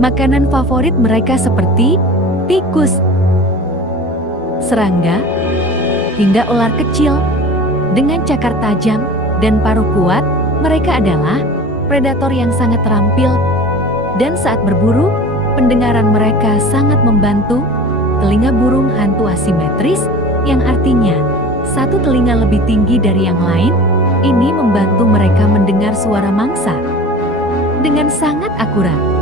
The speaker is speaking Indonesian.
Makanan favorit mereka seperti tikus, serangga, hingga ular kecil. Dengan cakar tajam dan paruh kuat, mereka adalah predator yang sangat terampil. Dan saat berburu, pendengaran mereka sangat membantu. Telinga burung hantu asimetris, yang artinya satu telinga lebih tinggi dari yang lain, ini membantu mereka mendengar suara mangsa dengan sangat akurat.